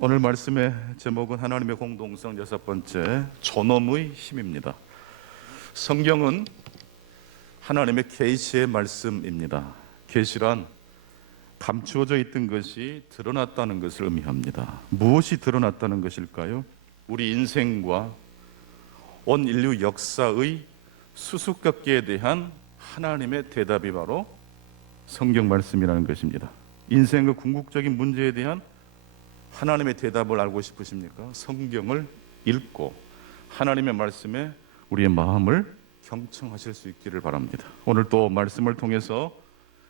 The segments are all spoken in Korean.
오늘 말씀의 제목은 하나님의 공동성 6번째, 존엄의 힘입니다. 성경은 하나님의 계시의 말씀입니다. 계시란 감추어져 있던 것이 드러났다는 것을 의미합니다. 무엇이 드러났다는 것일까요? 우리 인생과 온 인류 역사의 수수께끼에 대한 하나님의 대답이 바로 성경 말씀이라는 것입니다. 인생의 궁극적인 문제에 대한 하나님의 대답을 알고 싶으십니까? 성경을 읽고 하나님의 말씀에 우리의 마음을 경청하실 수 있기를 바랍니다. 오늘 또 말씀을 통해서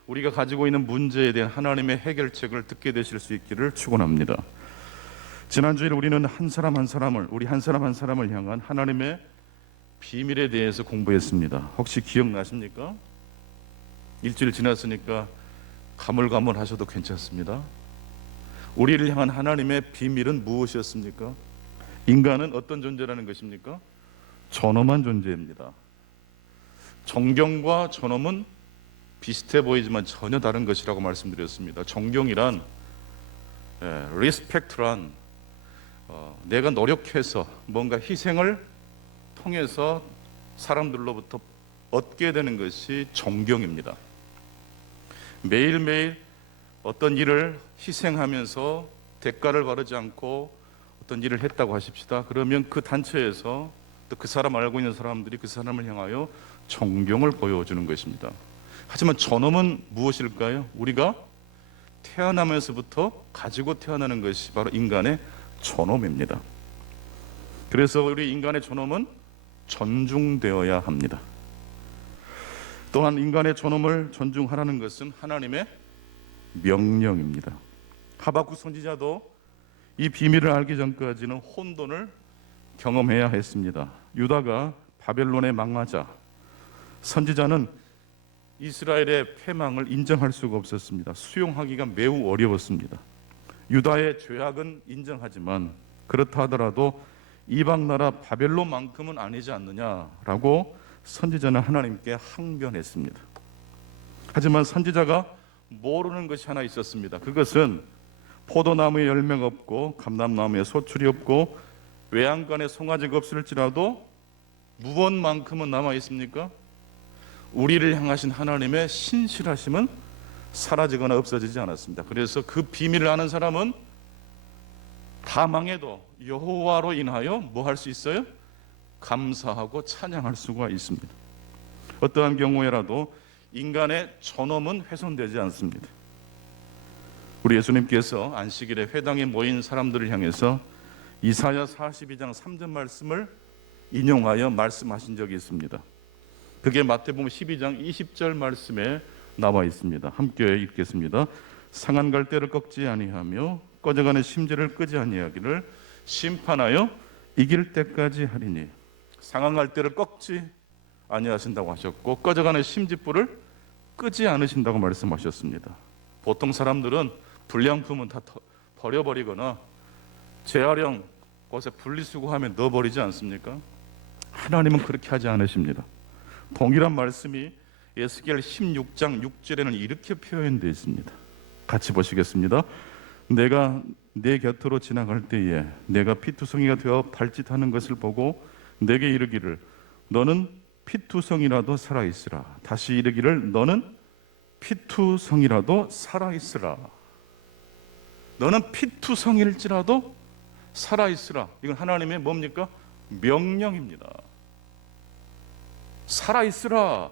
우리가 가지고 있는 문제에 대한 하나님의 해결책을 듣게 되실 수 있기를 축원합니다. 지난주에 우리는 한 사람 한 사람을 향한 하나님의 비밀에 대해서 공부했습니다. 혹시 기억나십니까? 일주일 지났으니까 가물가물하셔도 괜찮습니다. 우리를 향한 하나님의 비밀은 무엇이었습니까? 인간은 어떤 존재라는 것입니까? 존엄한 존재입니다. 존경과 존엄은 비슷해 보이지만 전혀 다른 것이라고 말씀드렸습니다. 존경이란 리스펙트란 내가 노력해서 뭔가 희생을 통해서 사람들로부터 얻게 되는 것이 존경입니다. 매일매일 어떤 일을 희생하면서 대가를 바르지 않고 어떤 일을 했다고 하십시다. 그러면 그 단체에서 또 그 사람 알고 있는 사람들이 그 사람을 향하여 존경을 보여주는 것입니다. 하지만 존엄은 무엇일까요? 우리가 태어나면서부터 가지고 태어나는 것이 바로 인간의 존엄입니다. 그래서 우리 인간의 존엄은 존중되어야 합니다. 또한 인간의 존엄을 존중하라는 것은 하나님의 명령입니다. 하박국 선지자도 이 비밀을 알기 전까지는 혼돈을 경험해야 했습니다. 유다가 바벨론에 망하자 선지자는 이스라엘의 패망을 인정할 수가 없었습니다. 수용하기가 매우 어려웠습니다. 유다의 죄악은 인정하지만 그렇다 하더라도 이방 나라 바벨론만큼은 아니지 않느냐라고 선지자는 하나님께 항변했습니다. 하지만 선지자가 모르는 것이 하나 있었습니다. 그것은 포도나무에 열매가 없고 감람나무에 소출이 없고 외양간에 송아지가 없을지라도 무엇만큼은 남아 있습니까? 우리를 향하신 하나님의 신실하심은 사라지거나 없어지지 않았습니다. 그래서 그 비밀을 아는 사람은 다 망해도 여호와로 인하여 뭐 할 수 있어요? 감사하고 찬양할 수가 있습니다. 어떠한 경우에라도 인간의 존엄은 훼손되지 않습니다. 우리 예수님께서 안식일에 회당에 모인 사람들을 향해서 이사야 42장 3절 말씀을 인용하여 말씀하신 적이 있습니다. 그게 마태복음 12장 20절 말씀에 나와 있습니다. 함께 읽겠습니다. 상한 갈대를 꺾지 아니하며 꺼져가는 심지를 끄지 아니하기를 심판하여 이길 때까지 하리니. 상한 갈대를 꺾지 아니하신다고 하셨고 꺼져가는 심지불을 끄지 않으신다고 말씀하셨습니다. 보통 사람들은 불량품은 다 버려버리거나 재활용 곳에 분리수거하면 넣어버리지 않습니까? 하나님은 그렇게 하지 않으십니다. 동일한 말씀이 에스겔 16장 6절에는 이렇게 표현되어 있습니다. 같이 보시겠습니다. 내가 내 곁으로 지나갈 때에 내가 피투성이가 되어 발짓하는 것을 보고 내게 이르기를 너는 피투성이라도 살아있으라. 다시 이르기를 너는 피투성이라도 살아있으라. 너는 피투성일지라도 살아있으라. 이건 하나님의 뭡니까? 명령입니다. 살아있으라.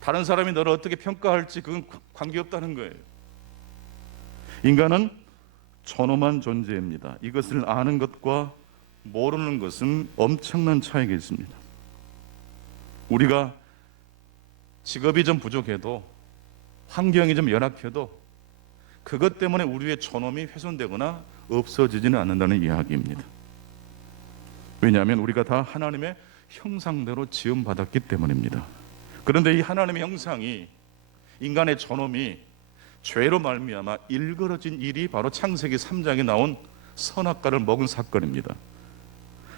다른 사람이 너를 어떻게 평가할지 그건 관계없다는 거예요. 인간은 존엄한 존재입니다. 이것을 아는 것과 모르는 것은 엄청난 차이가 있습니다. 우리가 직업이 좀 부족해도 환경이 좀 열악해도 그것 때문에 우리의 존엄이 훼손되거나 없어지지는 않는다는 이야기입니다. 왜냐하면 우리가 다 하나님의 형상대로 지음받았기 때문입니다. 그런데 이 하나님의 형상이, 인간의 존엄이 죄로 말미암아 일그러진 일이 바로 창세기 3장에 나온 선악과를 먹은 사건입니다.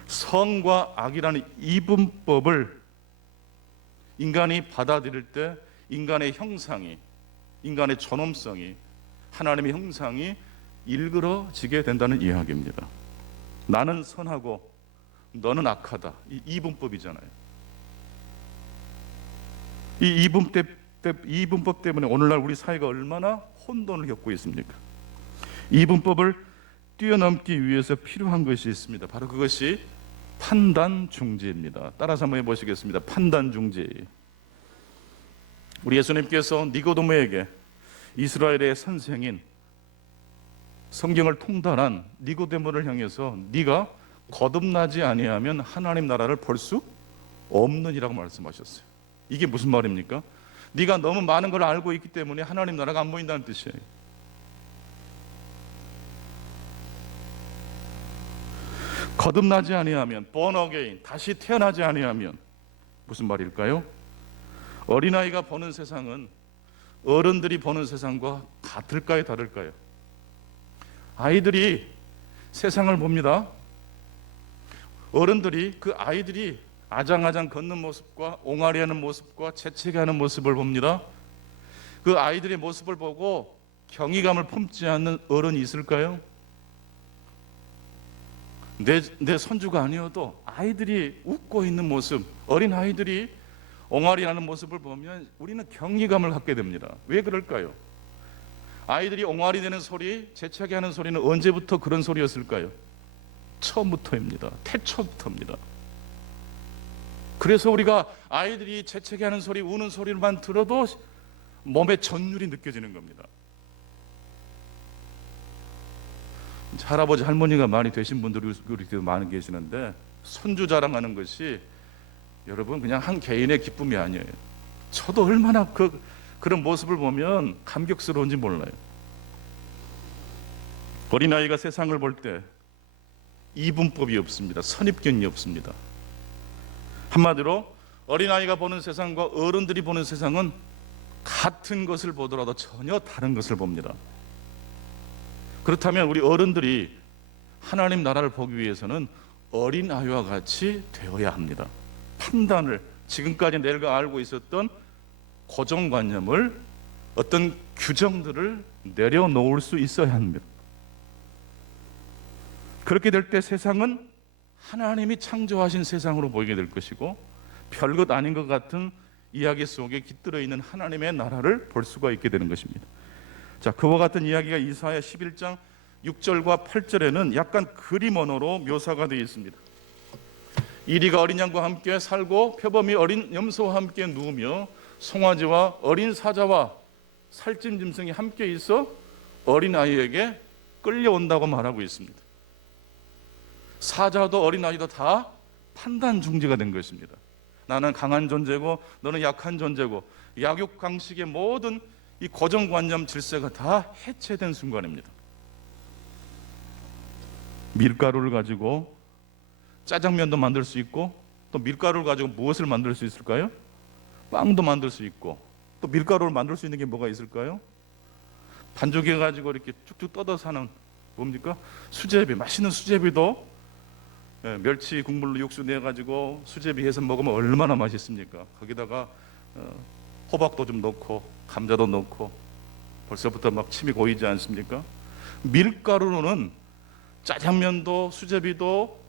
선과 악이라는 이분법을 인간이 받아들일 때 인간의 형상이, 인간의 존엄성이, 하나님의 형상이 일그러지게 된다는 이야기입니다. 나는 선하고 너는 악하다. 이 이분법이잖아요. 이 이분법 때문에 오늘날 우리 사회가 얼마나 혼돈을 겪고 있습니까? 이분법을 뛰어넘기 위해서 필요한 것이 있습니다. 바로 그것이 판단 중지입니다. 따라서 한번 해보시겠습니다. 판단 중지. 우리 예수님께서 니고데모에게 이스라엘의 선생인 성경을 통달한 니고데모를 향해서 네가 거듭나지 아니하면 하나님 나라를 볼 수 없느니라고 말씀하셨어요. 이게 무슨 말입니까? 네가 너무 많은 걸 알고 있기 때문에 하나님 나라가 안 보인다는 뜻이에요. 거듭나지 아니하면, born again, 다시 태어나지 아니하면 무슨 말일까요? 어린아이가 보는 세상은 어른들이 보는 세상과 같을까요, 다를까요? 아이들이 세상을 봅니다. 어른들이 그 아이들이 아장아장 걷는 모습과 옹알이하는 모습과 재채기하는 모습을 봅니다. 그 아이들의 모습을 보고 경이감을 품지 않는 어른이 있을까요? 내 손주가 아니어도 아이들이 웃고 있는 모습, 어린 아이들이 옹알이하는 모습을 보면 우리는 경이감을 갖게 됩니다. 왜 그럴까요? 아이들이 옹알이 되는 소리, 재채기하는 소리는 언제부터 그런 소리였을까요? 처음부터입니다. 태초부터입니다. 그래서 우리가 아이들이 재채기하는 소리, 우는 소리만 들어도 몸에 전율이 느껴지는 겁니다. 할아버지 할머니가 많이 되신 분들이 그렇게 많이 계시는데 손주 자랑하는 것이 여러분 그냥 한 개인의 기쁨이 아니에요. 저도 얼마나 그런 모습을 보면 감격스러운지 몰라요. 어린아이가 세상을 볼 때 이분법이 없습니다. 선입견이 없습니다. 한마디로 어린아이가 보는 세상과 어른들이 보는 세상은 같은 것을 보더라도 전혀 다른 것을 봅니다. 그렇다면 우리 어른들이 하나님 나라를 보기 위해서는 어린아이와 같이 되어야 합니다. 판단을, 지금까지 내가 알고 있었던 고정관념을, 어떤 규정들을 내려놓을 수 있어야 합니다. 그렇게 될 때 세상은 하나님이 창조하신 세상으로 보이게 될 것이고 별것 아닌 것 같은 이야기 속에 깃들어 있는 하나님의 나라를 볼 수가 있게 되는 것입니다. 자, 그와 같은 이야기가 이사야 11장 6절과 8절에는 약간 그림 언어로 묘사가 되어 있습니다. 이리가 어린 양과 함께 살고 표범이 어린 염소와 함께 누우며 송아지와 어린 사자와 살찐 짐승이 함께 있어 어린아이에게 끌려온다고 말하고 있습니다. 사자도 어린아이도 다 판단 중지가 된 것입니다. 나는 강한 존재고 너는 약한 존재고 약육강식의 모든 이 고정관념 질서가 다 해체된 순간입니다. 밀가루를 가지고 짜장면도 만들 수 있고 또 밀가루를 가지고 무엇을 만들 수 있을까요? 빵도 만들 수 있고 또 밀가루를 만들 수 있는 게 뭐가 있을까요? 반죽해 가지고 이렇게 쭉쭉 떠서 하는 뭡니까? 수제비, 맛있는 수제비도 멸치 국물로 육수 내 가지고 수제비 해서 먹으면 얼마나 맛있습니까? 거기다가 호박도 좀 넣고 감자도 넣고 벌써부터 막 침이 고이지 않습니까? 밀가루로는 짜장면도 수제비도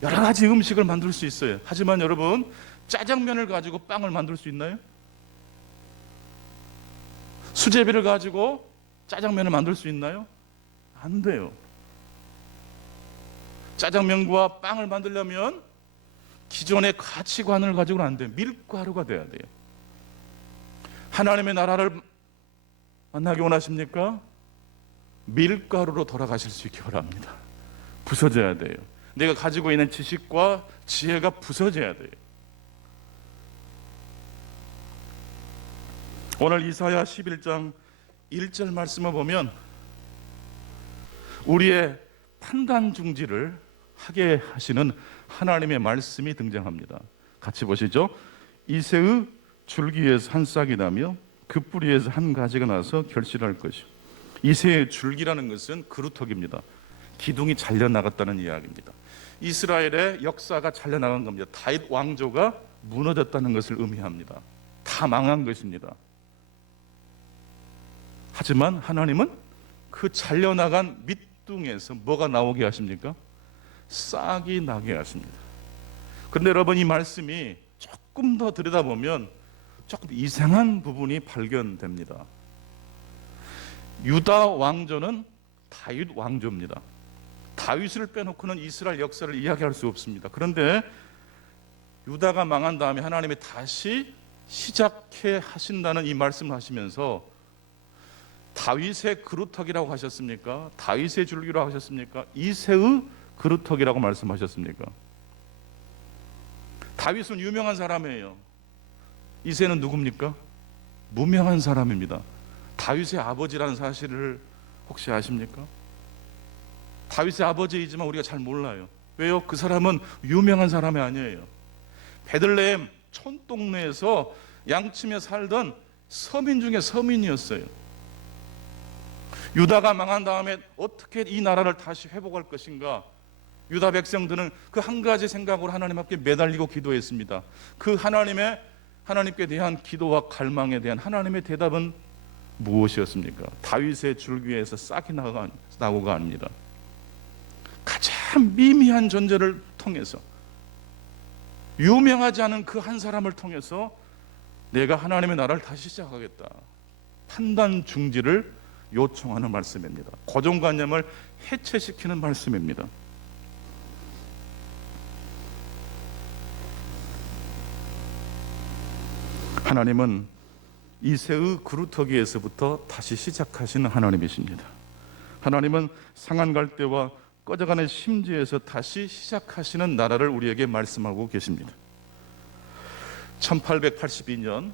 여러 가지 음식을 만들 수 있어요. 하지만 여러분, 짜장면을 가지고 빵을 만들 수 있나요? 수제비를 가지고 짜장면을 만들 수 있나요? 안 돼요. 짜장면과 빵을 만들려면 기존의 가치관을 가지고는 안 돼요. 밀가루가 돼야 돼요. 하나님의 나라를 만나기 원하십니까? 밀가루로 돌아가실 수 있기 바랍니다. 부서져야 돼요. 내가 가지고 있는 지식과 지혜가 부서져야 돼요. 오늘 이사야 11장 1절 말씀을 보면 우리의 판단 중지를 하게 하시는 하나님의 말씀이 등장합니다. 같이 보시죠. 이새의 줄기에서 한 싹이 나며 그 뿌리에서 한 가지가 나서 결실할 것이요. 이새의 줄기라는 것은 그루터기입니다. 기둥이 잘려나갔다는 이야기입니다. 이스라엘의 역사가 잘려나간 겁니다. 다윗 왕조가 무너졌다는 것을 의미합니다. 다 망한 것입니다. 하지만 하나님은 그 잘려나간 밑둥에서 뭐가 나오게 하십니까? 싹이 나게 하십니다. 그런데 여러분, 이 말씀이 조금 더 들여다보면 조금 이상한 부분이 발견됩니다. 유다 왕조는 다윗 왕조입니다. 다윗을 빼놓고는 이스라엘 역사를 이야기할 수 없습니다. 그런데 유다가 망한 다음에 하나님이 다시 시작해 하신다는 이 말씀을 하시면서 다윗의 그루터기라고 하셨습니까? 다윗의 줄기라고 하셨습니까? 이새의 그루터기라고 말씀하셨습니까? 다윗은 유명한 사람이에요. 이새는 누굽니까? 무명한 사람입니다. 다윗의 아버지라는 사실을 혹시 아십니까? 다윗의 아버지이지만 우리가 잘 몰라요. 왜요? 그 사람은 유명한 사람이 아니에요. 베들레헴 촌동네에서 양치며 살던 서민 중에 서민이었어요. 유다가 망한 다음에 어떻게 이 나라를 다시 회복할 것인가? 유다 백성들은 그 한 가지 생각으로 하나님 앞에 매달리고 기도했습니다. 그 하나님께 대한 기도와 갈망에 대한 하나님의 대답은 무엇이었습니까? 다윗의 줄기에서 싹이 나고가 아닙니다. 가장 미미한 존재를 통해서, 유명하지 않은 그 한 사람을 통해서 내가 하나님의 나라를 다시 시작하겠다, 판단 중지를 요청하는 말씀입니다. 고정관념을 해체시키는 말씀입니다. 하나님은 이새의 그루터기에서부터 다시 시작하시는 하나님이십니다. 하나님은 상한 갈대와 꺼져가는 심지에서 다시 시작하시는 나라를 우리에게 말씀하고 계십니다. 1882년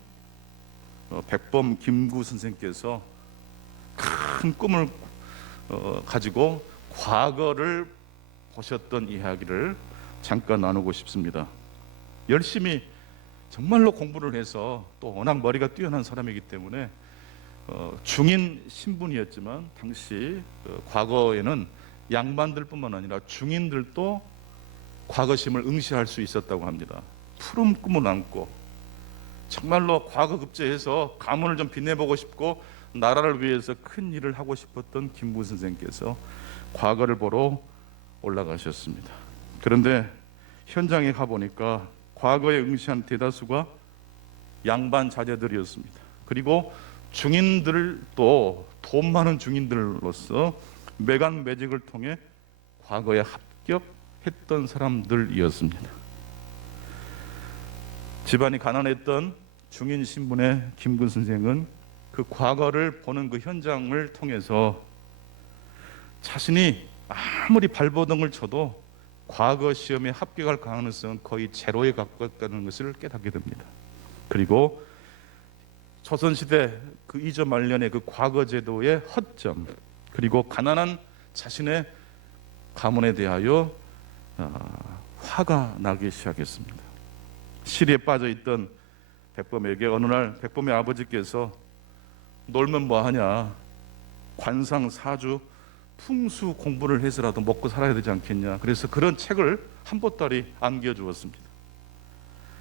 백범 김구 선생께서 큰 꿈을 가지고 과거를 보셨던 이야기를 잠깐 나누고 싶습니다. 열심히 정말로 공부를 해서 또 워낙 머리가 뛰어난 사람이기 때문에 중인 신분이었지만 당시 과거에는 양반들뿐만 아니라 중인들도 과거심을 응시할 수 있었다고 합니다. 푸른 꿈을 안고 정말로 과거 급제해서 가문을 좀 빛내보고 싶고 나라를 위해서 큰 일을 하고 싶었던 김구 선생께서 과거를 보러 올라가셨습니다. 그런데 현장에 가보니까 과거에 응시한 대다수가 양반 자제들이었습니다. 그리고 중인들도 돈 많은 중인들로서 매간 매직을 통해 과거에 합격했던 사람들이었습니다. 집안이 가난했던 중인 신분의 김구 선생은 그 과거를 보는 그 현장을 통해서 자신이 아무리 발버둥을 쳐도 과거 시험에 합격할 가능성은 거의 제로에 가깝다는 것을 깨닫게 됩니다. 그리고 조선시대 그 이조 말년의 그 과거 제도의 허점, 그리고 가난한 자신의 가문에 대하여 화가 나기 시작했습니다. 시리에 빠져 있던 백범에게 어느 날 백범의 아버지께서 놀면 뭐하냐, 관상 사주 풍수 공부를 해서라도 먹고 살아야 되지 않겠냐. 그래서 그런 책을 한 보따리 안겨주었습니다.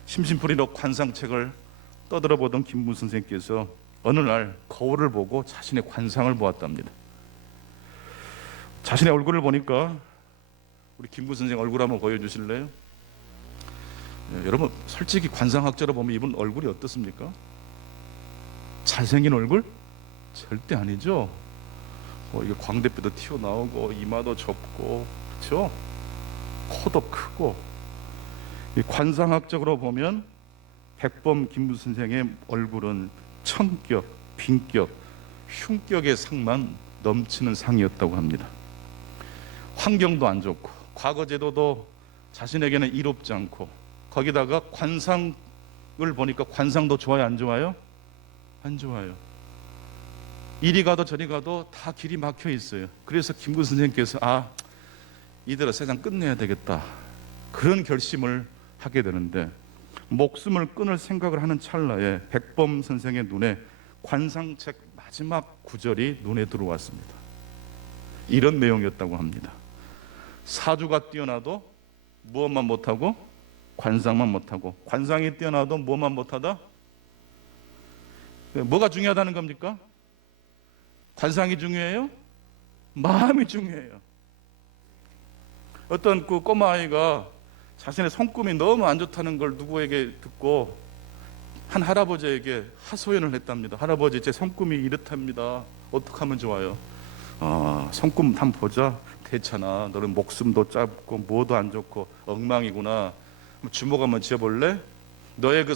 심심풀이로 관상책을 떠들어보던 김구 선생께서 어느 날 거울을 보고 자신의 관상을 보았답니다. 자신의 얼굴을 보니까, 우리 김구 선생 얼굴 한번 보여주실래요? 여러분, 솔직히 관상학자로 보면 이분 얼굴이 어떻습니까? 잘생긴 얼굴? 절대 아니죠. 이게 광대뼈도 튀어나오고 이마도 좁고, 그렇죠? 코도 크고. 이 관상학적으로 보면 백범 김구 선생의 얼굴은 청격, 빈격, 흉격의 상만 넘치는 상이었다고 합니다. 환경도 안 좋고 과거 제도도 자신에게는 이롭지 않고, 거기다가 관상을 보니까 관상도 좋아요, 안 좋아요? 안 좋아요. 이리 가도 저리 가도 다 길이 막혀 있어요. 그래서 김구 선생께서 이대로 세상 끝내야 되겠다, 그런 결심을 하게 되는데, 목숨을 끊을 생각을 하는 찰나에 백범 선생의 눈에 관상책 마지막 구절이 눈에 들어왔습니다. 이런 내용이었다고 합니다. 사주가 뛰어나도 무엇만 못하고? 관상만 못하고. 관상이 뛰어나도 무엇만 못하다? 뭐가 중요하다는 겁니까? 관상이 중요해요? 마음이 중요해요. 어떤 그 꼬마 아이가 자신의 손금이 너무 안 좋다는 걸 누구에게 듣고 한 할아버지에게 하소연을 했답니다. 할아버지, 제 손금이 이렇답니다. 어떻게 하면 좋아요? 손금 한번 보자. 괜찮아. 너는 목숨도 짧고 뭐도 안 좋고 엉망이구나. 주먹 한번 쥐어볼래? 너의 그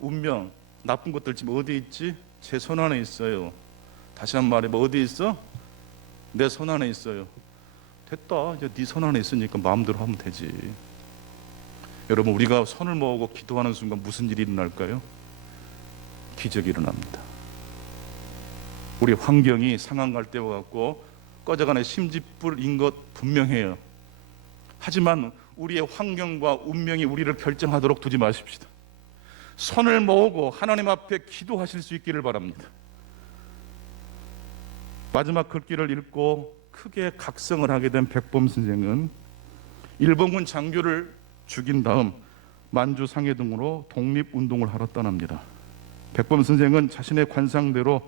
운명, 나쁜 것들 지금 어디 있지? 제 손 안에 있어요. 다시 한 번 말해봐. 어디 있어? 내 손 안에 있어요. 됐다. 이제 네 손 안에 있으니까 마음대로 하면 되지. 여러분, 우리가 손을 모으고 기도하는 순간 무슨 일이 일어날까요? 기적이 일어납니다. 우리 환경이 상한 갈대와 같고 꺼져가는 심지불인 것 분명해요. 하지만 우리의 환경과 운명이 우리를 결정하도록 두지 마십시다. 손을 모으고 하나님 앞에 기도하실 수 있기를 바랍니다. 마지막 글귀를 읽고 크게 각성을 하게 된 백범 선생은 일본군 장교를 죽인 다음 만주 상해등으로 독립운동을 하러 떠납니다. 백범 선생은 자신의 관상대로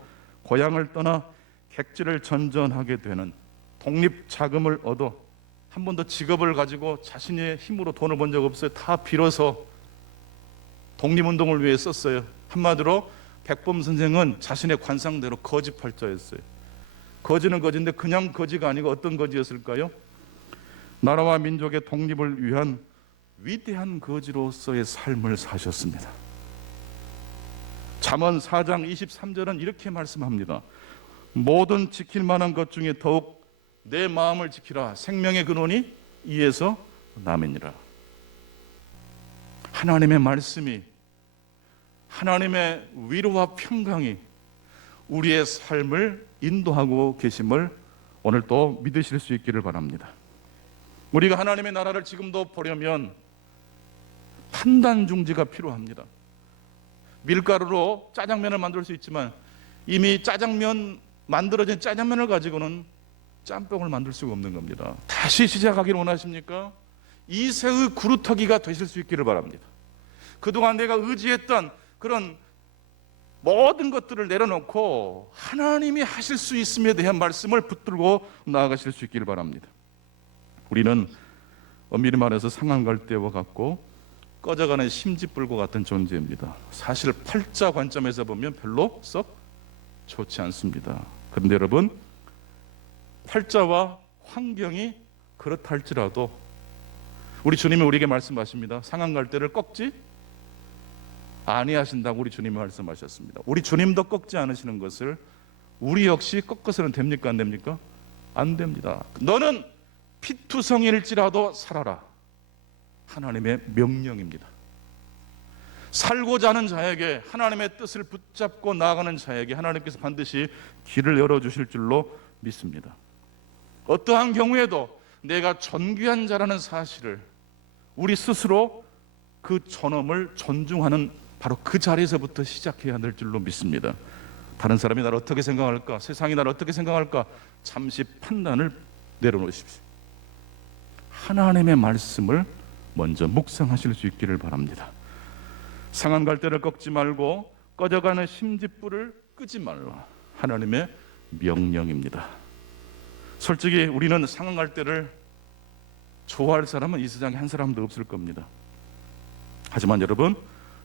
고향을 떠나 객지를 전전하게 되는 독립 자금을 얻어 한 번도 직업을 가지고 자신의 힘으로 돈을 번 적 없어요. 다 빌어서 독립운동을 위해 썼어요. 한마디로 백범 선생은 자신의 관상대로 거지팔자였어요. 거지는 거지인데 그냥 거지가 아니고 어떤 거지였을까요? 나라와 민족의 독립을 위한 위대한 거지로서의 삶을 사셨습니다. 잠언 4장 23절은 이렇게 말씀합니다. 모든 지킬 만한 것 중에 더욱 내 마음을 지키라. 생명의 근원이 이에서 남이니라. 하나님의 말씀이, 하나님의 위로와 평강이 우리의 삶을 인도하고 계심을 오늘 또 믿으실 수 있기를 바랍니다. 우리가 하나님의 나라를 지금도 보려면 판단 중지가 필요합니다. 밀가루로 짜장면을 만들 수 있지만 이미 만들어진 짜장면을 가지고는 짬뽕을 만들 수가 없는 겁니다. 다시 시작하기를 원하십니까? 이새의 그루터기가 되실 수 있기를 바랍니다. 그동안 내가 의지했던 그런 모든 것들을 내려놓고 하나님이 하실 수 있음에 대한 말씀을 붙들고 나아가실 수 있기를 바랍니다. 우리는 엄밀히 말해서 상한 갈대와 같고 꺼져가는 심지불과 같은 존재입니다. 사실 팔자 관점에서 보면 별로 썩 좋지 않습니다. 그런데 여러분, 팔자와 환경이 그렇다 할지라도 우리 주님이 우리에게 말씀하십니다. 상한 갈대를 꺾지 아니하신다고 우리 주님이 말씀하셨습니다. 우리 주님도 꺾지 않으시는 것을 우리 역시 꺾어서는 됩니까? 안 됩니까? 안 됩니다. 너는 피투성일지라도 살아라. 하나님의 명령입니다. 살고자 하는 자에게, 하나님의 뜻을 붙잡고 나아가는 자에게 하나님께서 반드시 길을 열어주실 줄로 믿습니다. 어떠한 경우에도 내가 존귀한 자라는 사실을 우리 스스로 그 존엄을 존중하는 바로 그 자리에서부터 시작해야 될 줄로 믿습니다. 다른 사람이 나를 어떻게 생각할까? 세상이 나를 어떻게 생각할까? 잠시 판단을 내려놓으십시오. 하나님의 말씀을 먼저 묵상하실 수 있기를 바랍니다. 상한 갈대를 꺾지 말고 꺼져가는 심지불을 끄지 말라. 하나님의 명령입니다. 솔직히 우리는 상한 갈대를 좋아할 사람은 이 세상에 한 사람도 없을 겁니다. 하지만 여러분,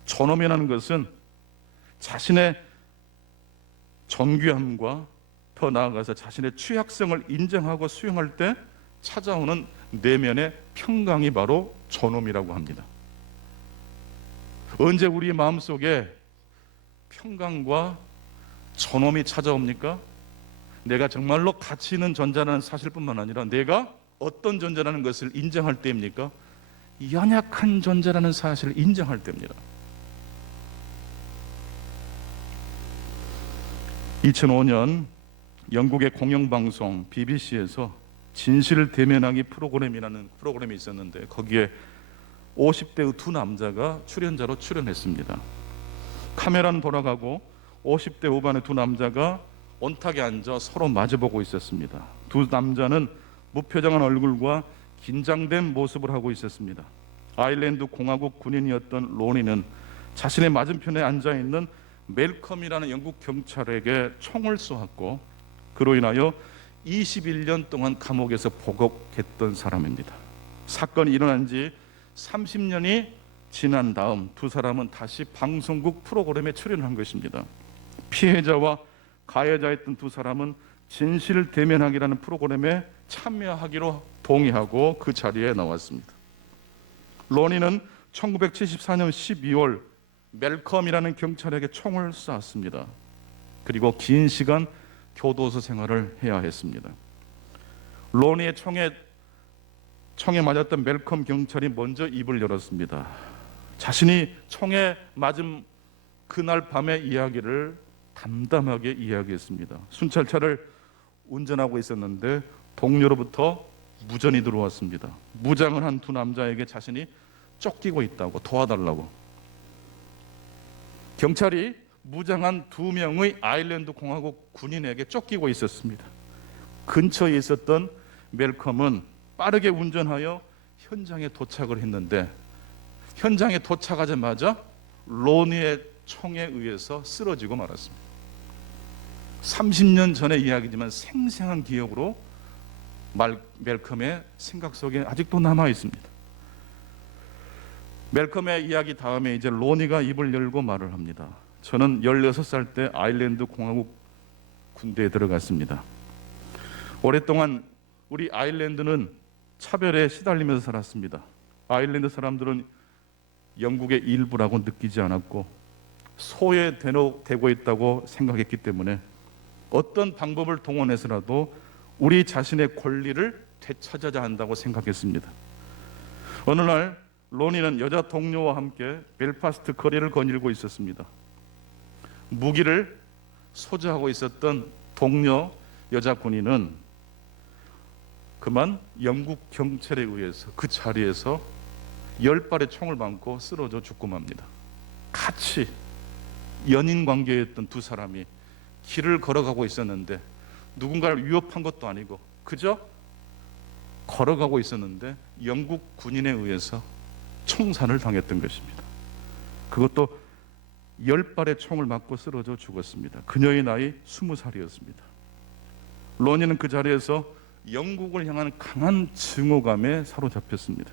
존엄이라는 것은 자신의 존귀함과 더 나아가서 자신의 취약성을 인정하고 수용할 때 찾아오는 내면의 평강이 바로 존엄이라고 합니다. 언제 우리의 마음속에 평강과 존엄이 찾아옵니까? 내가 정말로 가치 있는 존재라는 사실뿐만 아니라 내가 어떤 존재라는 것을 인정할 때입니까? 연약한 존재라는 사실을 인정할 때입니다. 2005년 영국의 공영방송 BBC에서 진실 대면하기 프로그램이라는 프로그램이 있었는데 거기에 50대의 두 남자가 출연자로 출연했습니다. 카메라는 돌아가고 50대 후반의 두 남자가 온탁에 앉아 서로 마주보고 있었습니다. 두 남자는 무표정한 얼굴과 긴장된 모습을 하고 있었습니다. 아일랜드 공화국 군인이었던 로니는 자신의 맞은편에 앉아있는 멜컴이라는 영국 경찰에게 총을 쏘았고 그로 인하여 21년 동안 감옥에서 보복했던 사람입니다. 사건이 일어난 지 30년이 지난 다음 두 사람은 다시 방송국 프로그램에 출연한 것입니다. 피해자와 가해자였던 두 사람은 진실 대면하기라는 프로그램에 참여하기로 동의하고 그 자리에 나왔습니다. 로니는 1974년 12월 멜컴이라는 경찰에게 총을 쐈습니다. 그리고 긴 시간 교도소 생활을 해야 했습니다. 로니의 총에 맞았던 멜컴 경찰이 먼저 입을 열었습니다. 자신이 총에 맞은 그날 밤의 이야기를 담담하게 이야기했습니다. 순찰차를 운전하고 있었는데 동료로부터 무전이 들어왔습니다. 무장을 한 두 남자에게 자신이 쫓기고 있다고, 도와달라고. 경찰이 무장한 두 명의 아일랜드 공화국 군인에게 쫓기고 있었습니다. 근처에 있었던 멜컴은 빠르게 운전하여 현장에 도착을 했는데 현장에 도착하자마자 로니의 총에 의해서 쓰러지고 말았습니다. 30년 전의 이야기지만 생생한 기억으로 멜컴의 생각 속에 아직도 남아 있습니다. 멜컴의 이야기 다음에 이제 로니가 입을 열고 말을 합니다. 저는 16살 때 아일랜드 공화국 군대에 들어갔습니다. 오랫동안 우리 아일랜드는 차별에 시달리면서 살았습니다. 아일랜드 사람들은 영국의 일부라고 느끼지 않았고 소외되고 있다고 생각했기 때문에 어떤 방법을 동원해서라도 우리 자신의 권리를 되찾아야 한다고 생각했습니다. 어느 날 로니는 여자 동료와 함께 벨파스트 거리를 거닐고 있었습니다. 무기를 소지하고 있었던 동료 여자 군인은 그만 영국 경찰에 의해서 그 자리에서 10발의 총을 맞고 쓰러져 죽고 맙니다. 같이 연인 관계였던 두 사람이 길을 걸어가고 있었는데 누군가를 위협한 것도 아니고 그저 걸어가고 있었는데 영국 군인에 의해서 총살을 당했던 것입니다. 그것도 10발의 총을 맞고 쓰러져 죽었습니다. 그녀의 나이 20살이었습니다. 로니는 그 자리에서 영국을 향한 강한 증오감에 사로잡혔습니다.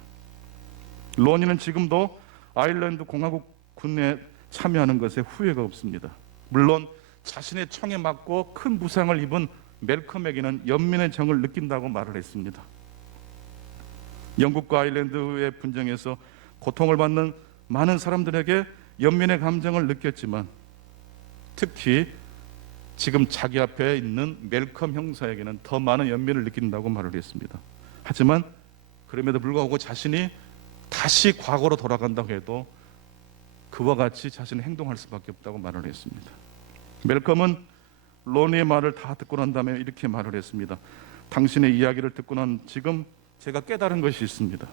로니는 지금도 아일랜드 공화국 군에 참여하는 것에 후회가 없습니다. 물론 자신의 총에 맞고 큰 부상을 입은 멜컴에게는 연민의 정을 느낀다고 말을 했습니다. 영국과 아일랜드의 분쟁에서 고통을 받는 많은 사람들에게 연민의 감정을 느꼈지만 특히 지금 자기 앞에 있는 멜컴 형사에게는 더 많은 연민을 느낀다고 말을 했습니다. 하지만 그럼에도 불구하고 자신이 다시 과거로 돌아간다고 해도 그와 같이 자신은 행동할 수밖에 없다고 말을 했습니다. 멜컴은 로니의 말을 다 듣고 난 다음에 이렇게 말을 했습니다. 당신의 이야기를 듣고 난 지금 제가 깨달은 것이 있습니다.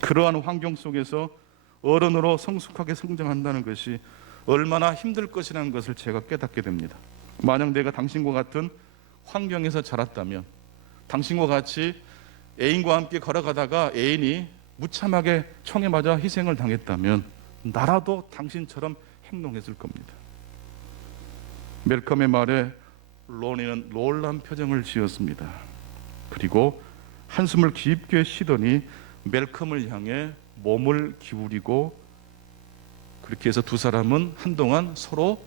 그러한 환경 속에서 어른으로 성숙하게 성장한다는 것이 얼마나 힘들 것이라는 것을 제가 깨닫게 됩니다. 만약 내가 당신과 같은 환경에서 자랐다면, 당신과 같이 애인과 함께 걸어가다가 애인이 무참하게 총에 맞아 희생을 당했다면 나라도 당신처럼 행동했을 겁니다. 멜컴의 말에 로니는 놀란 표정을 지었습니다. 그리고 한숨을 깊게 쉬더니 멜컴을 향해 몸을 기울이고 그렇게 해서 두 사람은 한동안 서로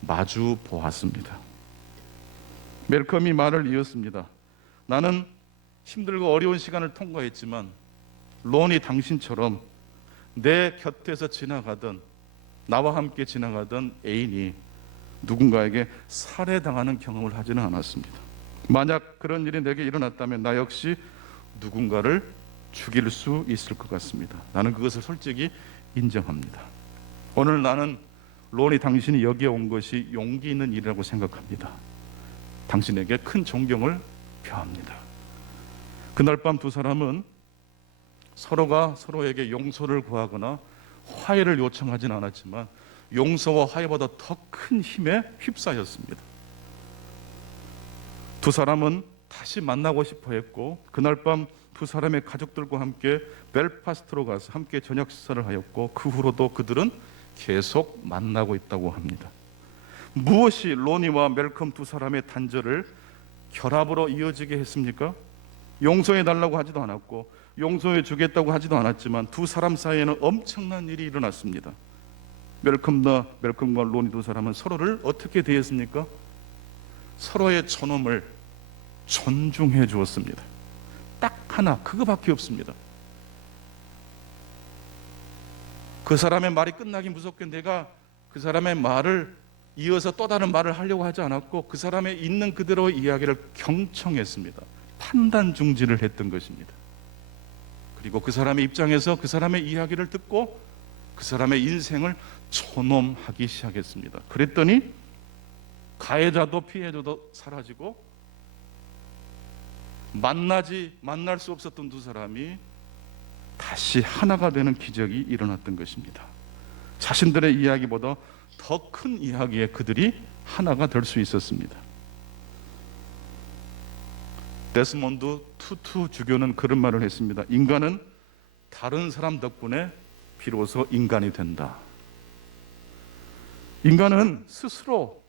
마주 보았습니다. 멜컴이 말을 이었습니다. 나는 힘들고 어려운 시간을 통과했지만 로니 당신처럼 내 곁에서 지나가던 나와 함께 지나가던 애인이 누군가에게 살해당하는 경험을 하지는 않았습니다. 만약 그런 일이 내게 일어났다면 나 역시 누군가를 죽일 수 있을 것 같습니다. 나는 그것을 솔직히 인정합니다. 오늘 나는 로니 당신이 여기에 온 것이 용기 있는 일이라고 생각합니다. 당신에게 큰 존경을 표합니다. 그날 밤 두 사람은 서로가 서로에게 용서를 구하거나 화해를 요청하지는 않았지만 용서와 화해보다 더 큰 힘에 휩싸였습니다. 두 사람은 다시 만나고 싶어 했고 그날 밤 두 사람의 가족들과 함께 벨파스트로 가서 함께 저녁 식사를 하였고 그 후로도 그들은 계속 만나고 있다고 합니다. 무엇이 로니와 멜컴 두 사람의 단절을 결합으로 이어지게 했습니까? 용서해 달라고 하지도 않았고 용서해 주겠다고 하지도 않았지만 두 사람 사이에는 엄청난 일이 일어났습니다. 멜컴과 로니 두 사람은 서로를 어떻게 대했습니까? 서로의 존엄을 존중해 주었습니다. 딱 하나, 그거밖에 없습니다. 그 사람의 말이 끝나기 무섭게 내가 그 사람의 말을 이어서 또 다른 말을 하려고 하지 않았고 그 사람의 있는 그대로의 이야기를 경청했습니다. 판단 중지를 했던 것입니다. 그리고 그 사람의 입장에서 그 사람의 이야기를 듣고 그 사람의 인생을 존엄하기 시작했습니다. 그랬더니 가해자도 피해자도 사라지고 만날 수 없었던 두 사람이 다시 하나가 되는 기적이 일어났던 것입니다. 자신들의 이야기보다 더 큰 이야기에 그들이 하나가 될 수 있었습니다. 데스몬드 투투 주교는 그런 말을 했습니다. 인간은 다른 사람 덕분에 비로소 인간이 된다. 인간은 스스로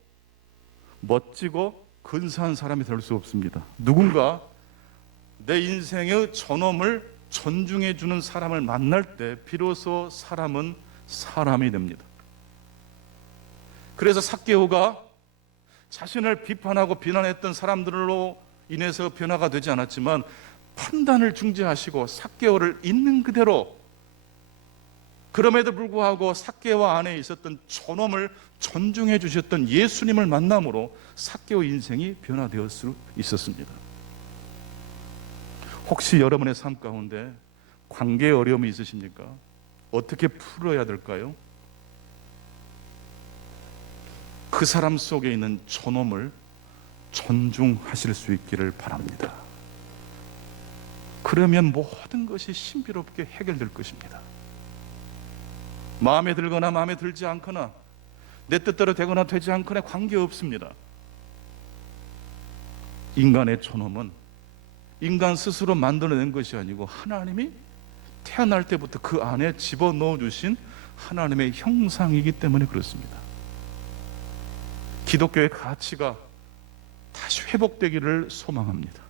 멋지고 근사한 사람이 될 수 없습니다. 누군가 내 인생의 존엄을 존중해 주는 사람을 만날 때 비로소 사람은 사람이 됩니다. 그래서 삭개오가 자신을 비판하고 비난했던 사람들로 인해서 변화가 되지 않았지만 판단을 중지하시고 삭개오를 있는 그대로, 그럼에도 불구하고 삭개오 안에 있었던 존엄을 존중해 주셨던 예수님을 만남으로 삭개오 인생이 변화되었을 수 있었습니다. 혹시 여러분의 삶 가운데 관계에 어려움이 있으십니까? 어떻게 풀어야 될까요? 그 사람 속에 있는 존엄을 존중하실 수 있기를 바랍니다. 그러면 모든 것이 신비롭게 해결될 것입니다. 마음에 들거나 마음에 들지 않거나 내 뜻대로 되거나 되지 않거나 관계없습니다. 인간의 존엄은 인간 스스로 만들어낸 것이 아니고 하나님이 태어날 때부터 그 안에 집어넣어 주신 하나님의 형상이기 때문에 그렇습니다. 기독교의 가치가 다시 회복되기를 소망합니다.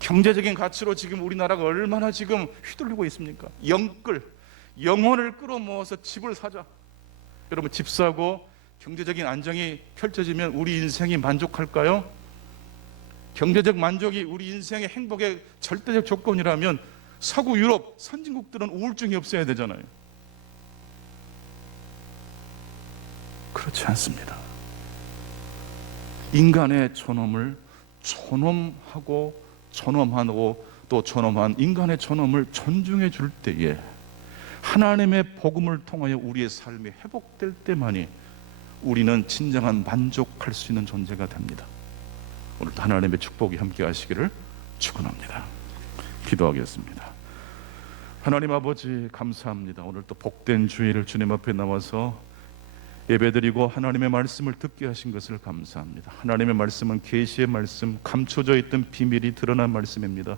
경제적인 가치로 지금 우리나라가 얼마나 지금 휘둘리고 있습니까? 영혼을 끌어모아서 집을 사자. 여러분, 집 사고 경제적인 안정이 펼쳐지면 우리 인생이 만족할까요? 경제적 만족이 우리 인생의 행복의 절대적 조건이라면 서구 유럽 선진국들은 우울증이 없어야 되잖아요. 그렇지 않습니다. 인간의 존엄을 존엄하고 또 존엄한 인간의 존엄을 존중해 줄 때에 하나님의 복음을 통하여 우리의 삶이 회복될 때만이 우리는 진정한 만족할 수 있는 존재가 됩니다. 오늘도 하나님의 축복이 함께 하시기를 축원합니다. 기도하겠습니다. 하나님 아버지, 감사합니다. 오늘 또 복된 주일을 주님 앞에 나와서 예배드리고 하나님의 말씀을 듣게 하신 것을 감사합니다. 하나님의 말씀은 계시의 말씀, 감춰져 있던 비밀이 드러난 말씀입니다.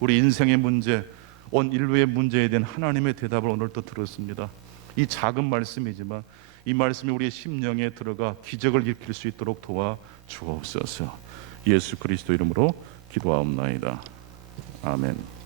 우리 인생의 문제, 온 인류의 문제에 대한 하나님의 대답을 오늘 또 들었습니다. 이 작은 말씀이지만 이 말씀이 우리의 심령에 들어가 기적을 일으킬 수 있도록 도와 주옵소서. 예수 그리스도 이름으로 기도하옵나이다. 아멘.